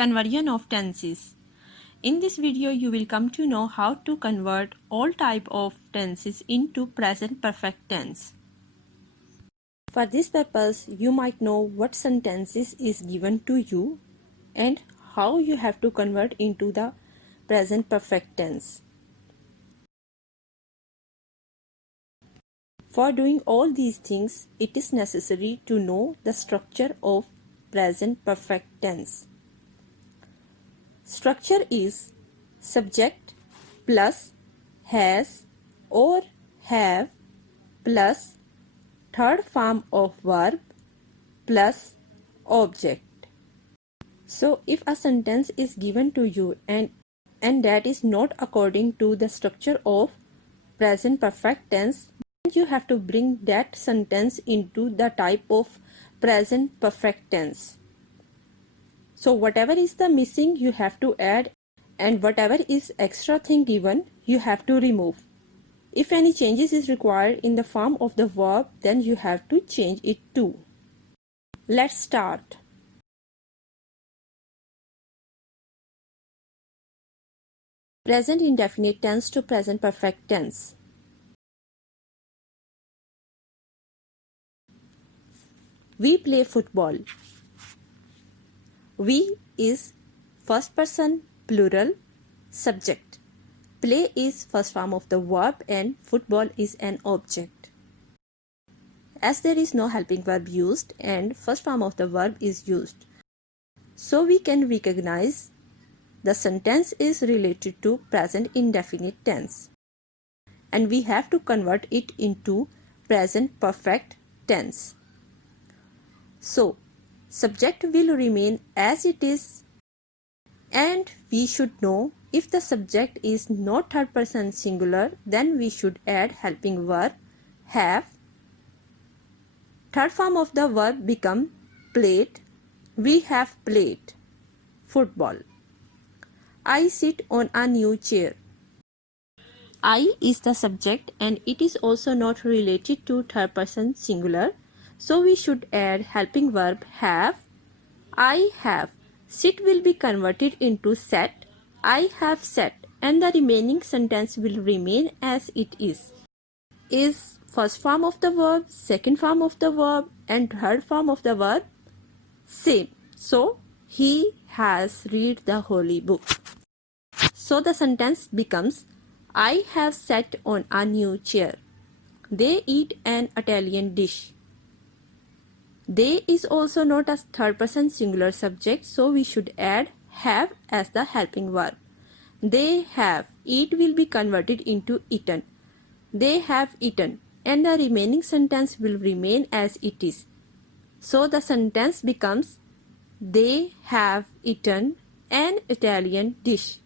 Conversion of tenses. In this video, you will come to know how to convert all type of tenses into present perfect tense. For this purpose, you might know what sentences is given to you and how you have to convert into the present perfect tense. For doing all these things, it is necessary to know the structure of present perfect tense. Structure is subject plus has or have plus third form of verb plus object. So if a sentence is given to you and that is not according to the structure of present perfect tense, then you have to bring that sentence into the type of present perfect tense. So whatever is the missing you have to add, and whatever is extra thing given you have to remove. If any changes is required in the form of the verb, then you have to change it too. Let's start. Present indefinite tense to present perfect tense. We play football. We is first person plural subject. Play is first form of the verb and football is an object. As there is no helping verb used and first form of the verb is used, so we can recognize the sentence is related to present indefinite tense and we have to convert it into present perfect tense. So subject will remain as it is, and we should know if the subject is not third person singular, then we should add helping verb have. Third form of the verb become played. We have played football. I sit on a new chair. I is the subject and it is also not related to third person singular, so we should add helping verb have. I have. Sit will be converted into sat. I have sat, and the remaining sentence will remain as it is. Is first form of the verb, second form of the verb and third form of the verb same. So he has read the holy book. So the sentence becomes I have sat on a new chair. They eat an Italian dish. They is also not a third person singular subject, so we should add have as the helping verb. They have. Eat will be converted into eaten. They have eaten, and the remaining sentence will remain as it is. So the sentence becomes they have eaten an Italian dish.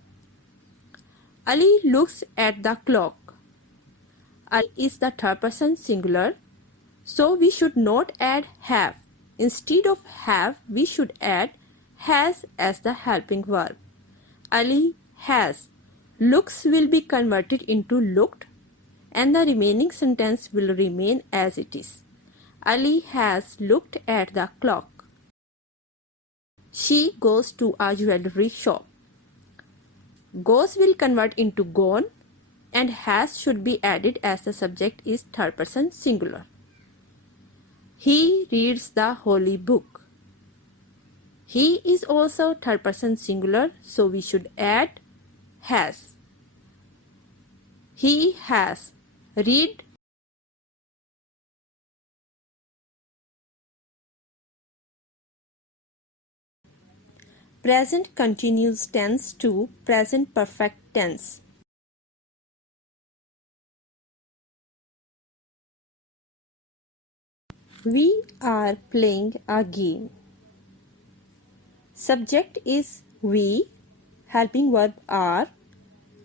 Ali looks at the clock. Ali is the third person singular, so we should not add have. Instead of have, we should add has as the helping verb. Ali has. Looks will be converted into looked and the remaining sentence will remain as it is. Ali has looked at the clock. She goes to a jewelry shop. Goes will convert into gone and has should be added as the subject is third person singular. He reads the holy book. He is also third person singular, so we should add has. He has. Read. Present continuous tense to present perfect tense. We are playing a game. Subject is we, helping verb are,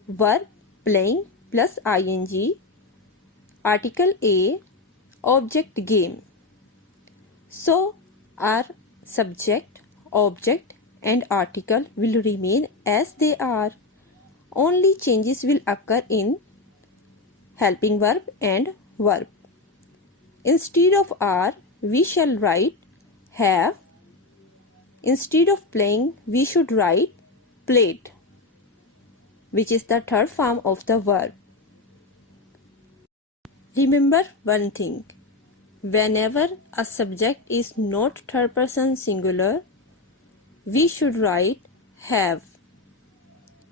verb playing plus ing, article a, object game. So our subject, object and article will remain as they are. Only changes will occur in helping verb and verb. Instead of are, we shall write have. Instead of playing, we should write played, which is the third form of the verb. Remember one thing. Whenever a subject is not third person singular, we should write have.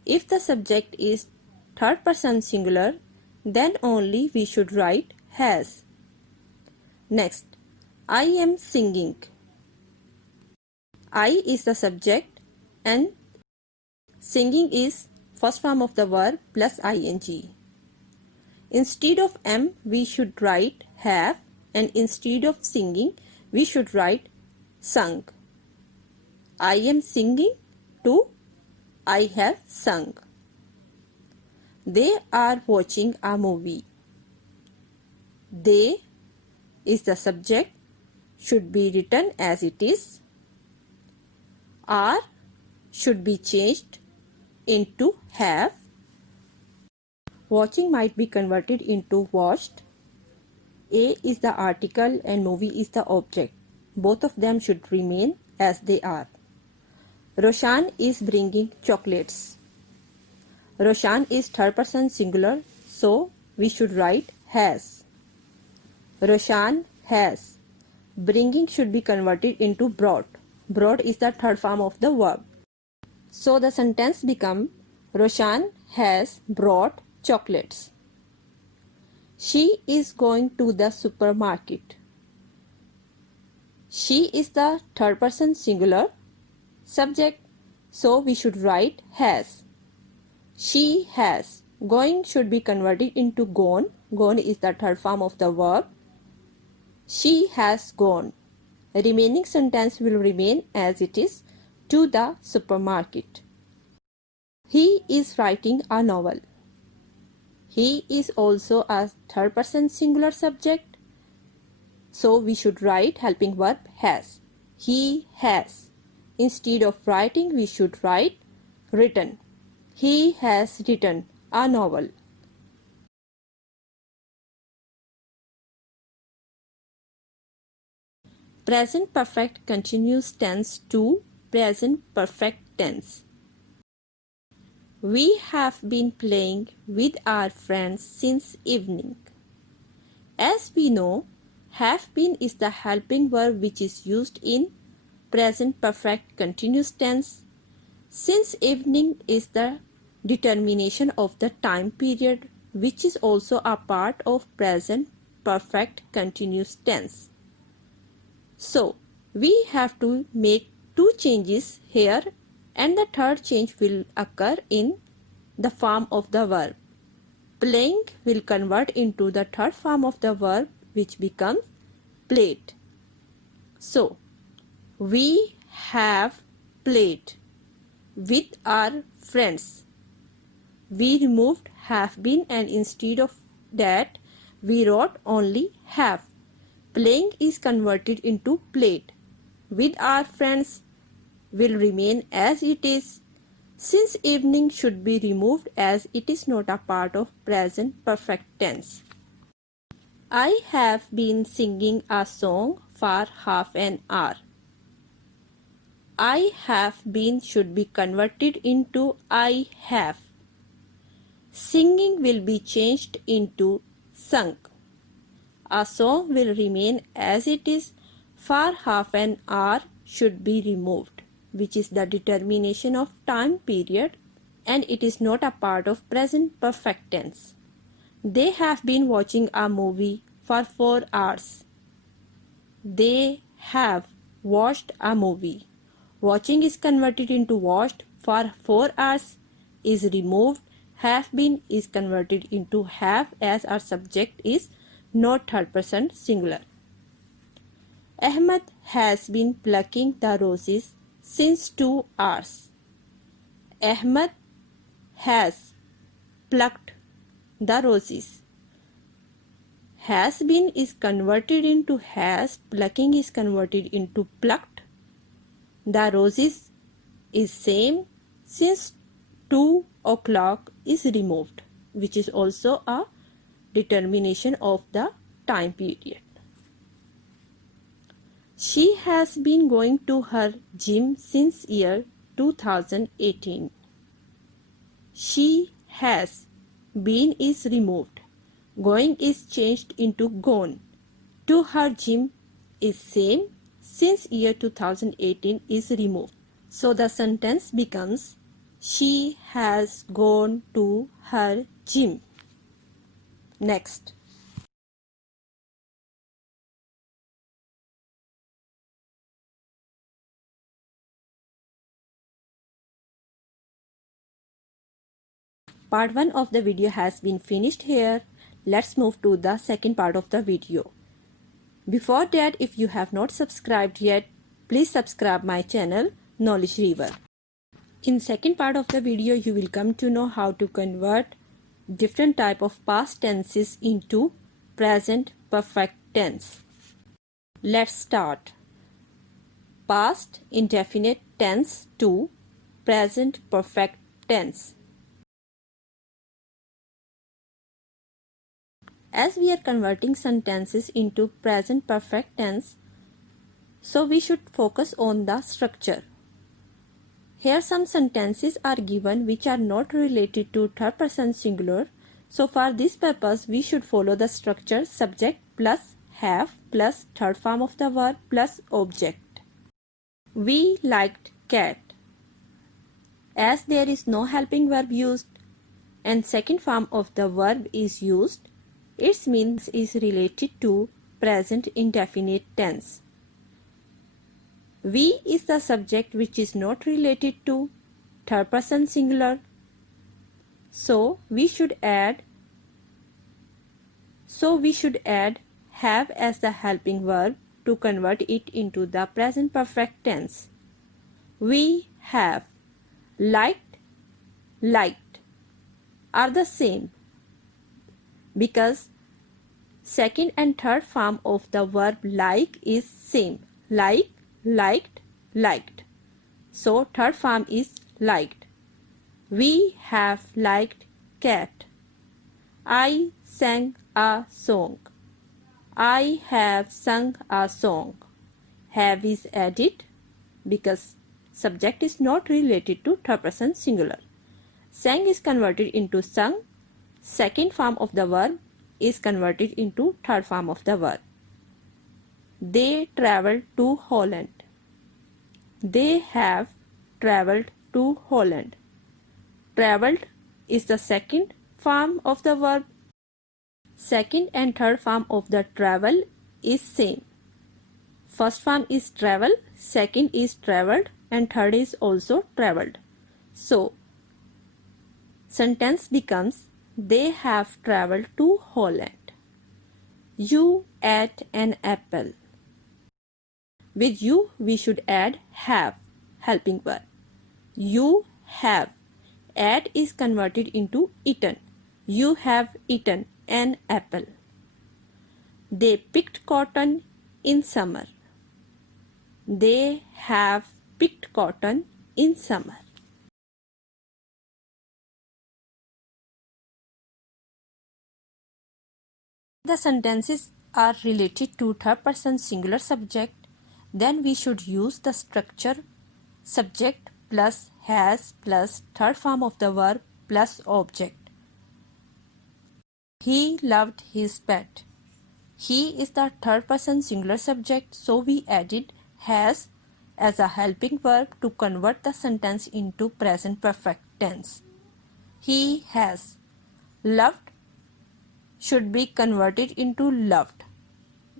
If the subject is third person singular, then only we should write has. Next, I am singing. I is the subject and singing is first form of the verb plus ing. Instead of am, we should write have, and instead of singing, we should write sung. I am singing to I have sung. They are watching a movie. They is the subject, should be written as it is. Are should be changed into have. Watching might be converted into watched. A is the article and movie is the object. Both of them should remain as they are. Roshan is bringing chocolates. Roshan is third person singular, so we should write has. Roshan has. Bringing should be converted into brought. Brought is the third form of the verb. So the sentence becomes Roshan has brought chocolates. She is going to the supermarket. She is the third person singular subject, so we should write has. She has. Going should be converted into gone. Gone is the third form of the verb. She has gone. Remaining sentence will remain as it is, to the supermarket. He is writing a novel. He is also a third person singular subject, so we should write helping verb has. He has. Instead of writing, we should write written. He has written a novel. Present perfect continuous tense to present perfect tense. We have been playing with our friends since evening. As we know, have been is the helping verb which is used in present perfect continuous tense. Since evening is the determination of the time period which is also a part of present perfect continuous tense. So, we have to make two changes here, and the third change will occur in the form of the verb. Playing will convert into the third form of the verb which becomes played. So, we have played with our friends. We removed have been and instead of that we wrote only have. Playing is converted into played. With our friends will remain as it is. Since evening should be removed as it is not a part of present perfect tense. I have been singing a song for half an hour. I have been should be converted into I have. Singing will be changed into sung. A song will remain as it is. For half an hour should be removed, which is the determination of time period, and it is not a part of present perfect tense. They have been watching a movie for 4 hours. They have watched a movie. Watching is converted into watched. For 4 hours is removed. Have been is converted into have as our subject is not third person singular. Ahmed has been plucking the roses since 2 hours. Ahmed has plucked the roses. Has been is converted into has, plucking is converted into plucked. The roses is same since 2 o'clock is removed, which is also a determination of the time period. She has been going to her gym since year 2018. She has. Been is removed. Going is changed into gone. To her gym is same. Since year 2018 is removed. So the sentence becomes she has gone to her gym. Next. Part 1 of the video has been finished here. Let's move to the second part of the video. Before that, if you have not subscribed yet, please subscribe my channel Knowledge River. In second part of the video, you will come to know how to convert different type of past tenses into present perfect tense. Let's start. Past indefinite tense to present perfect tense. As we are converting sentences into present perfect tense, so we should focus on the structure. Here some sentences are given which are not related to third person singular. So for this purpose, we should follow the structure subject plus have plus third form of the verb plus object. We liked cat. As there is no helping verb used and second form of the verb is used, its means is related to present indefinite tense. We is the subject which is not related to third person singular. So we should add have as the helping verb to convert it into the present perfect tense. We have. Liked are the same because second and third form of the verb like is same. Like, liked, liked. So third form is liked. We have liked cat. I sang a song. I have sung a song. Have is added because subject is not related to third person singular. Sang is converted into sung. Second form of the verb is converted into third form of the verb. They traveled to Holland. They have traveled to Holland. Traveled is the second form of the verb. Second and third form of the travel is same. First form is travel, second is traveled, and third is also traveled. So, sentence becomes they have traveled to Holland. You ate an apple. With you, we should add have, helping verb. You have. Ate is converted into eaten. You have eaten an apple. They picked cotton in summer. They have picked cotton in summer. The sentences are related to third person singular subject, then we should use the structure subject plus has plus third form of the verb plus object. He loved his pet. He is the third person singular subject, so we added has as a helping verb to convert the sentence into present perfect tense. He has. Loved should be converted into loved.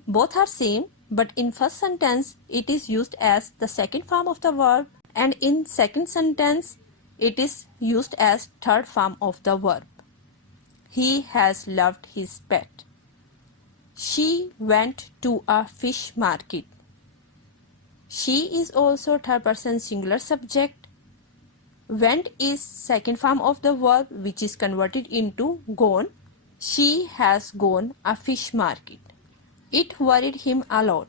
Both are same, but in first sentence it is used as the second form of the verb and in second sentence it is used as third form of the verb. He has loved his pet. She went to a fish market. She is also third person singular subject. Went is second form of the verb which is converted into gone. She has gone a fish market. It worried him a lot.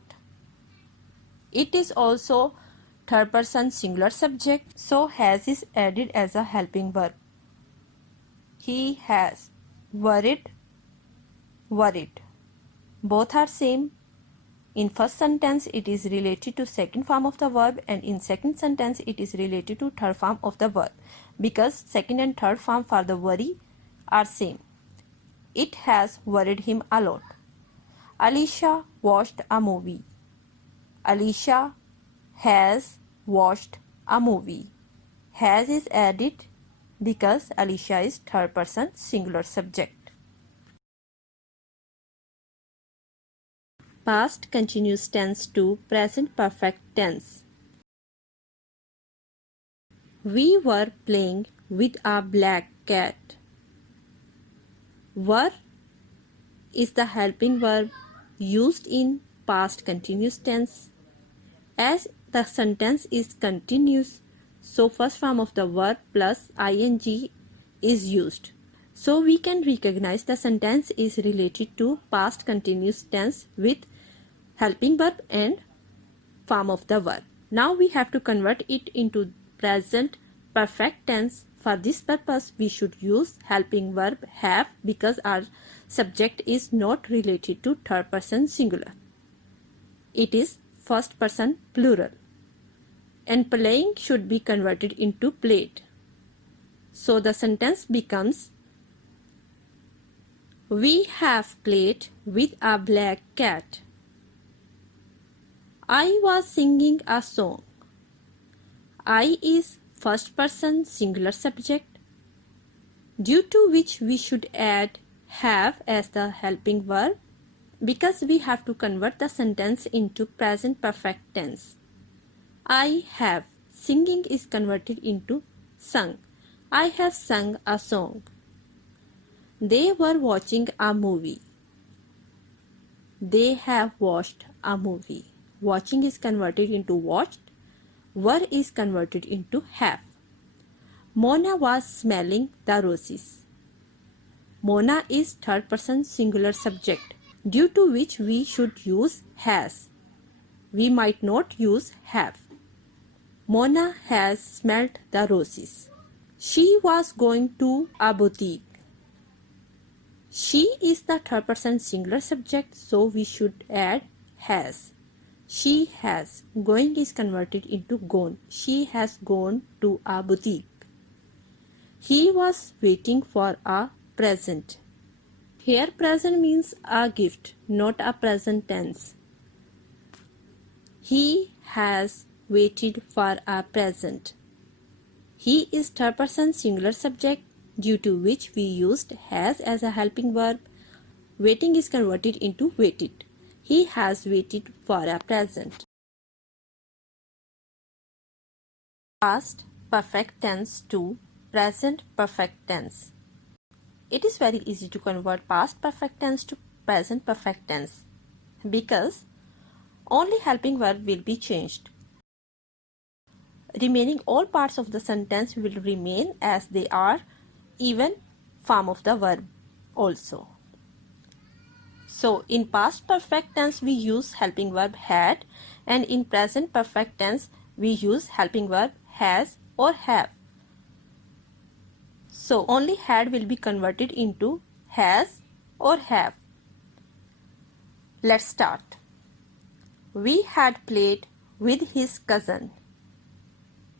It is also third person singular subject, so has is added as a helping verb. He has. Worried, worried. Both are same, In first sentence, it is related to second form of the verb, and in second sentence, it is related to third form of the verb, because second and third form for the worry are same. It has worried him a lot. Alicia watched a movie. Alicia has watched a movie. Has is added because Alicia is third person singular subject. Past continuous tense to present perfect tense. We were playing with a black cat. Were is the helping verb used in past continuous tense. As the sentence is continuous, so first form of the verb plus ing is used. So we can recognize the sentence is related to past continuous tense with helping verb and form of the verb. Now we have to convert it into present perfect tense. For this purpose, we should use helping verb have because our subject is not related to third person singular. It is first person plural. And playing should be converted into played. So the sentence becomes, we have played with a black cat. I was singing a song. I is first person singular subject, due to which we should add have as the helping verb because we have to convert the sentence into present perfect tense. I have singing is converted into sung. I have sung a song. They were watching a movie. They have watched a movie. Watching is converted into watched. Were is converted into have. Mona was smelling the roses. Mona is third person singular subject, due to which we should use has. We might not use have. Mona has smelled the roses. She was going to a boutique. She is the third person singular subject, so we should add has. She has. Going is converted into gone. She has gone to a boutique. He was waiting for a present. Here present means a gift, not a present tense. He has waited for a present. He is third person singular subject, due to which we used has as a helping verb. Waiting is converted into waited. He has waited for a present. Past perfect tense to present perfect tense. It is very easy to convert past perfect tense to present perfect tense because only helping verb will be changed. Remaining all parts of the sentence will remain as they are, even form of the verb also. So in past perfect tense we use helping verb had, and in present perfect tense we use helping verb has or have. So only had will be converted into has or have. Let's start. We had played with his cousin.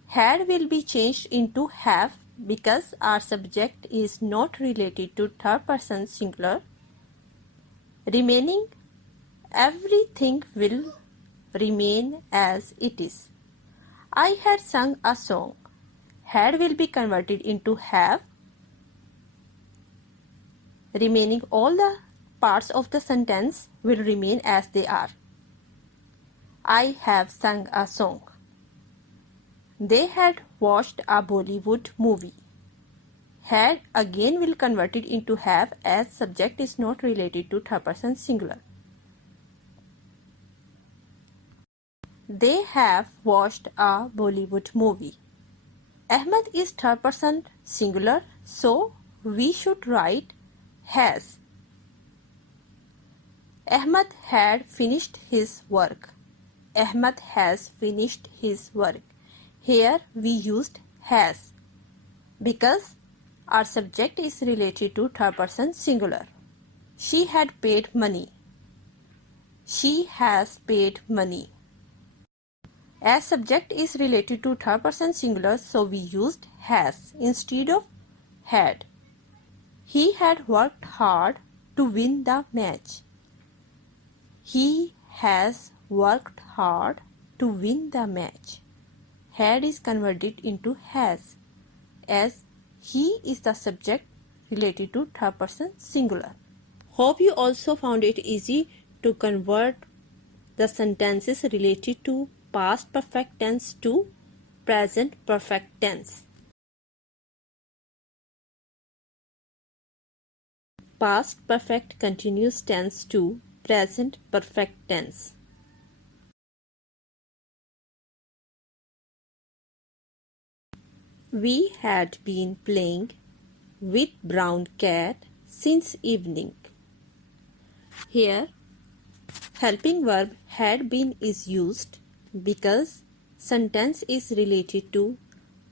Had will be changed into have because our subject is not related to third person singular. Remaining everything will remain as it is. I had sung a song. Had will be converted into have. Remaining all the parts of the sentence will remain as they are. I have sung a song. They had watched a Bollywood movie. Had again will convert it into have as subject is not related to third person singular. They have watched a Bollywood movie. Ahmed is third person singular, so we should write has. Ahmed had finished his work. Ahmed has finished his work. Here we used has because our subject is related to third person singular. She had paid money. She has paid money. As subject is related to third person singular, so we used has instead of had. He had worked hard to win the match. He has worked hard to win the match. Had is converted into has, as he is the subject related to third person singular. Hope you also found it easy to convert the sentences related to past perfect tense to present perfect tense. Past perfect continuous tense to present perfect tense. We had been playing with brown cat since evening. Here, helping verb had been is used because sentence is related to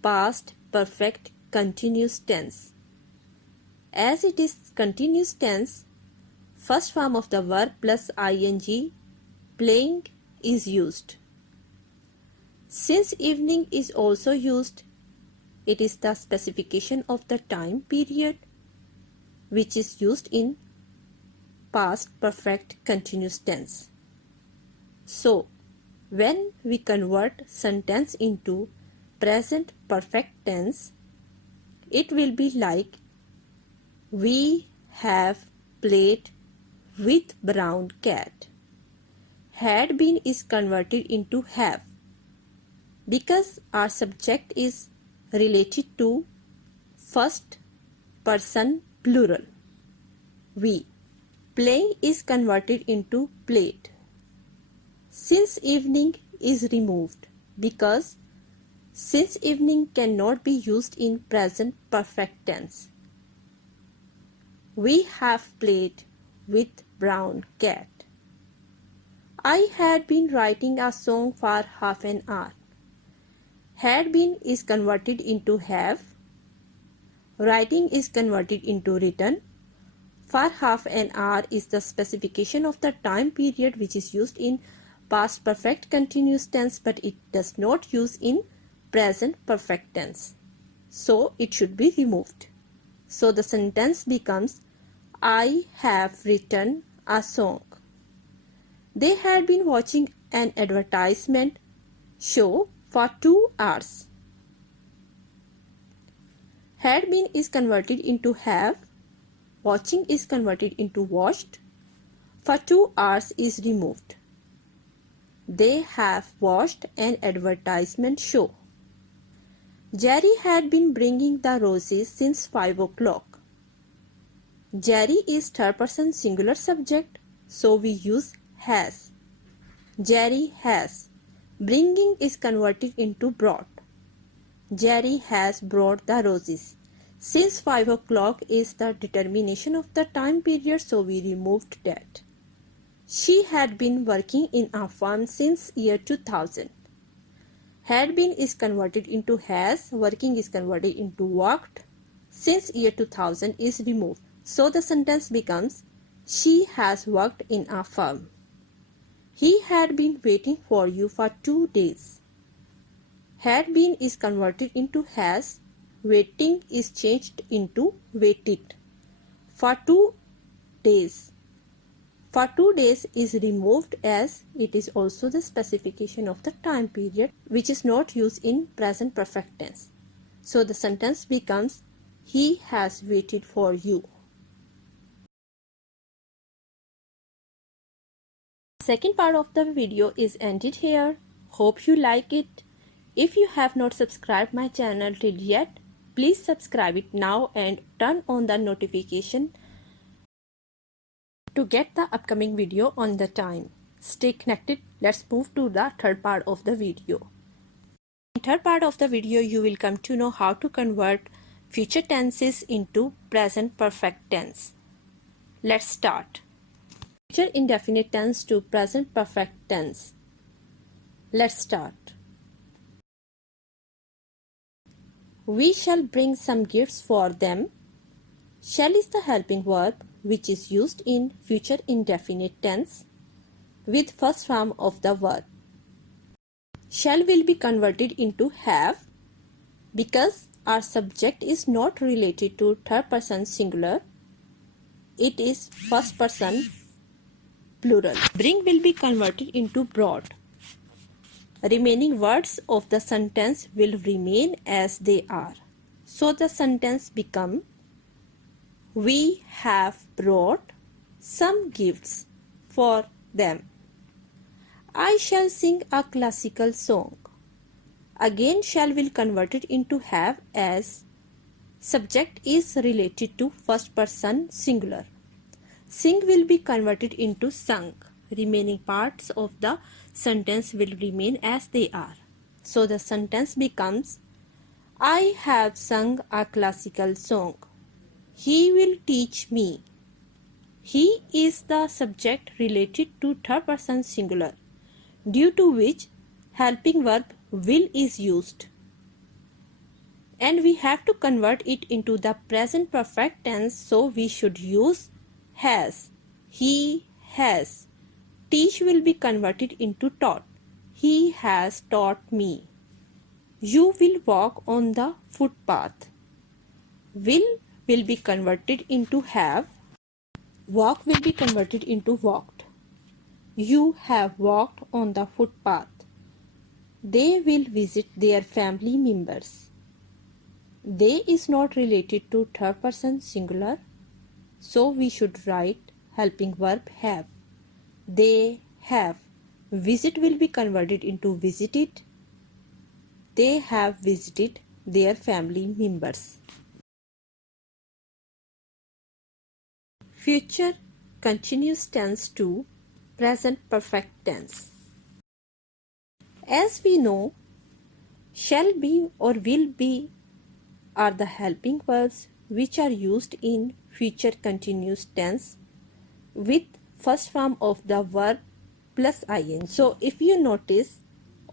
past perfect continuous tense. As it is continuous tense, first form of the verb plus ing playing is used. Since evening is also used, it is the specification of the time period which is used in past perfect continuous tense. So, when we convert sentence into present perfect tense, it will be like we have played with brown cat. Had been is converted into have because our subject is related to first person plural. We. Playing is converted into played. Since evening is removed because since evening cannot be used in present perfect tense. We have played with brown cat. I had been writing a song for half an hour. Had been is converted into have. Writing is converted into written. For half an hour is the specification of the time period which is used in past perfect continuous tense, but it does not use in present perfect tense. So it should be removed. So the sentence becomes, I have written a song. They had been watching an advertisement show for 2 hours. Had been is converted into have. Watching is converted into watched. For 2 hours is removed. They have watched an advertisement show. Jerry had been bringing the roses since 5 o'clock. Jerry is third person singular subject, so we use has. Jerry has. Bringing is converted into brought. Jerry has brought the roses. Since 5 o'clock is the determination of the time period, so we removed that. She had been working in a firm since year 2000. Had been is converted into has, working is converted into worked. Since year 2000 is removed. So the sentence becomes, she has worked in a firm. He had been waiting for you for 2 days. Had been is converted into has, waiting is changed into waited. For 2 days. For 2 days is removed as it is also the specification of the time period which is not used in present perfect tense. So the sentence becomes, he has waited for you. Second part of the video is ended here. Hope you like it. If you have not subscribed my channel till yet, please subscribe it now and turn on the notification to get the upcoming video on the time. Stay connected. Let's move to the third part of the video. In third part of the video, you will come to know how to convert future tenses into present perfect tense. Let's start. Future indefinite tense to present perfect tense. Let's start. We shall bring some gifts for them. Shall is the helping verb which is used in future indefinite tense. with first form of the verb. Shall will be converted into have because our subject is not related to third person singular. It is first person plural. Bring will be converted into brought. Remaining words of the sentence will remain as they are. So the sentence become, we have brought some gifts for them. I shall sing a classical song. Again shall will converted into have as subject is related to first person singular. Sing will be converted into sung. Remaining parts of the sentence will remain as they are. So the sentence becomes, I have sung a classical song. He will teach me. He is the subject related to third person singular, due to which helping verb will is used. And we have to convert it into the present perfect tense, so we should use has. He has. Teach will be converted into taught. He has taught me. You will walk on the footpath. Will be converted into have. Walk will be converted into walked. You have walked on the footpath. They will visit their family members. They is not related to third person singular, so we should write helping verb have. They have. Visit will be converted into visited. They have visited their family members. Future continuous tense to present perfect tense. As we know, shall be or will be are the helping verbs which are used in future continuous tense with first form of the verb plus ing. So if you notice,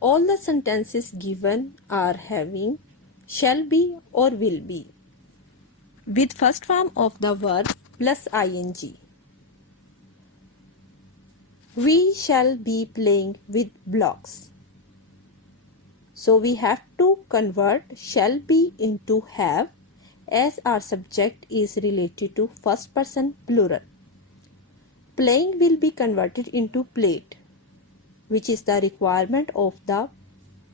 all the sentences given are having shall be or will be with first form of the verb plus ing. We shall be playing with blocks. So we have to convert shall be into have as our subject is related to first person plural. Playing will be converted into played, which is the requirement of the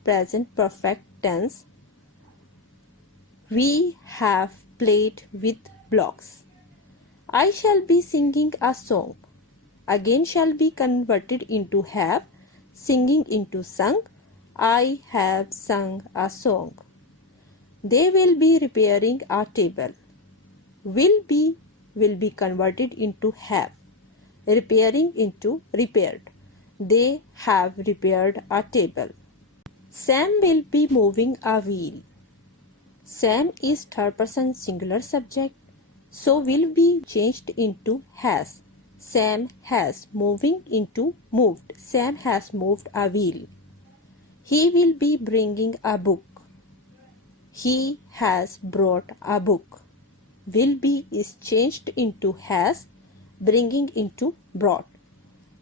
present perfect tense. We have played with blocks. I shall be singing a song. Again shall be converted into have, singing into sung. I have sung a song. They will be repairing a table. Will be converted into have, repairing into repaired. They have repaired a table. Sam will be moving a wheel. Sam is third person singular subject, so will be changed into has. Sam has, moving into moved. Sam has moved a wheel. He will be bringing a book. He has brought a book. Will be is changed into has, bringing into brought.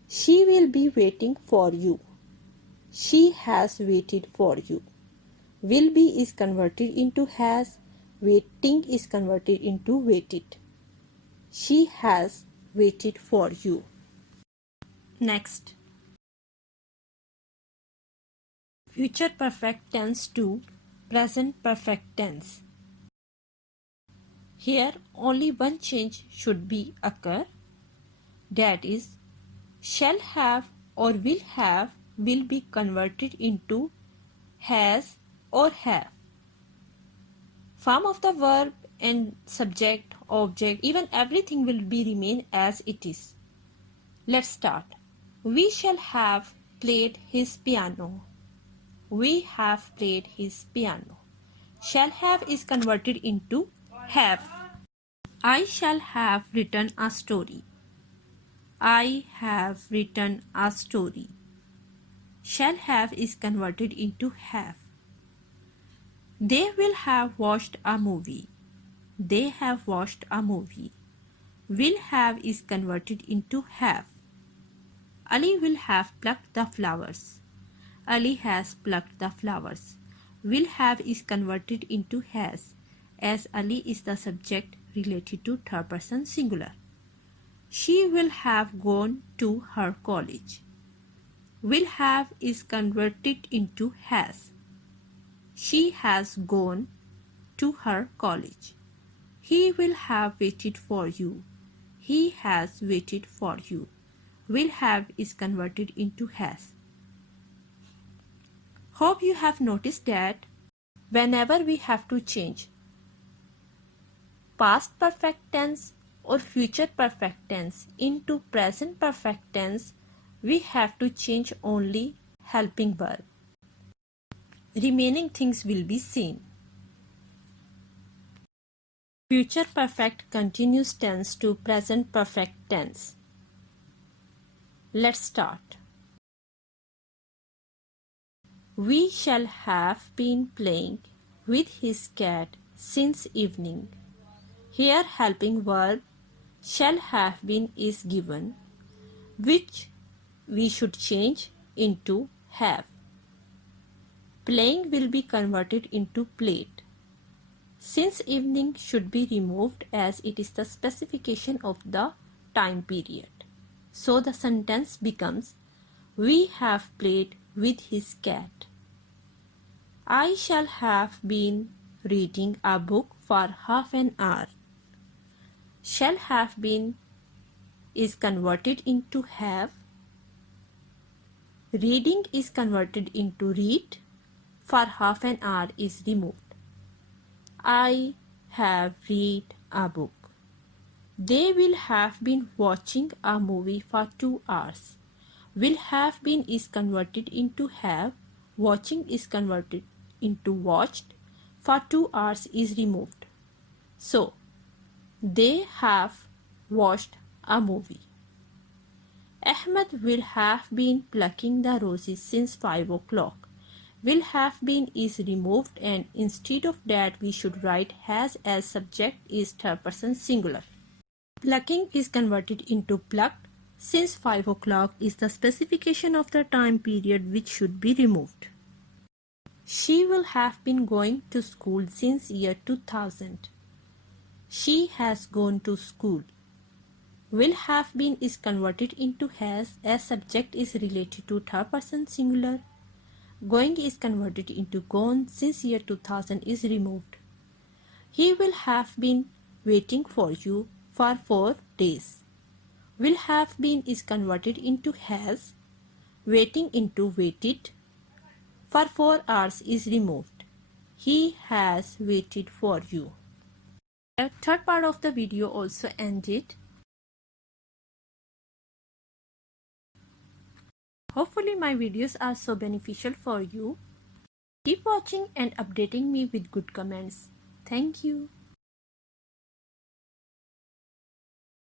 She will be waiting for you. She has waited for you. Will be is converted into has, waiting is converted into waited. She has waited for you. Next, future perfect tense to present perfect tense. Here only one change should be occur, that is shall have or will be converted into has or have. Form of the verb and subject, object, even everything will be remain as it is. Let's start. We shall have played his piano. We have played his piano. Shall have is converted into have. I shall have written a story. I have written a story. Shall have is converted into have. They will have watched a movie. They have watched a movie. Will have is converted into have. Ali will have plucked the flowers. Ali has plucked the flowers. Will have is converted into has, as Ali is the subject related to third person singular. She will have gone to her college. Will have is converted into has. She has gone to her college. He will have waited for you. He has waited for you. Will have is converted into has. Hope you have noticed that whenever we have to change past perfect tense or future perfect tense into present perfect tense, we have to change only helping verb. Remaining things will be seen. Future perfect continuous tense to present perfect tense. Let's start. We shall have been playing with his cat since evening. Here helping verb shall have been is given, which we should change into have. Playing will be converted into played. Since evening should be removed as it is the specification of the time period. So the sentence becomes, we have played with his cat. I shall have been reading a book for half an hour. Shall have been is converted into have. Reading is converted into read. For half an hour is removed. I have read a book. They will have been watching a movie for 2 hours. Will have been is converted into have. Watching is converted into watched. For 2 hours is removed. So, they have watched a movie. Ahmed will have been plucking the roses since 5 o'clock. Will have been is removed and instead of that we should write has as subject is third person singular. Plucking is converted into plucked since 5 o'clock is the specification of the time period which should be removed. She will have been going to school since year 2000. She has gone to school. Will have been is converted into has as subject is related to third person singular. Going is converted into gone since year 2000 is removed. He will have been waiting for you for 4 days. Will have been is converted into has. Waiting into waited. For 4 hours is removed. He has waited for you. The third part of the video also ended. Hopefully my videos are so beneficial for you. Keep watching and updating me with good comments. Thank you.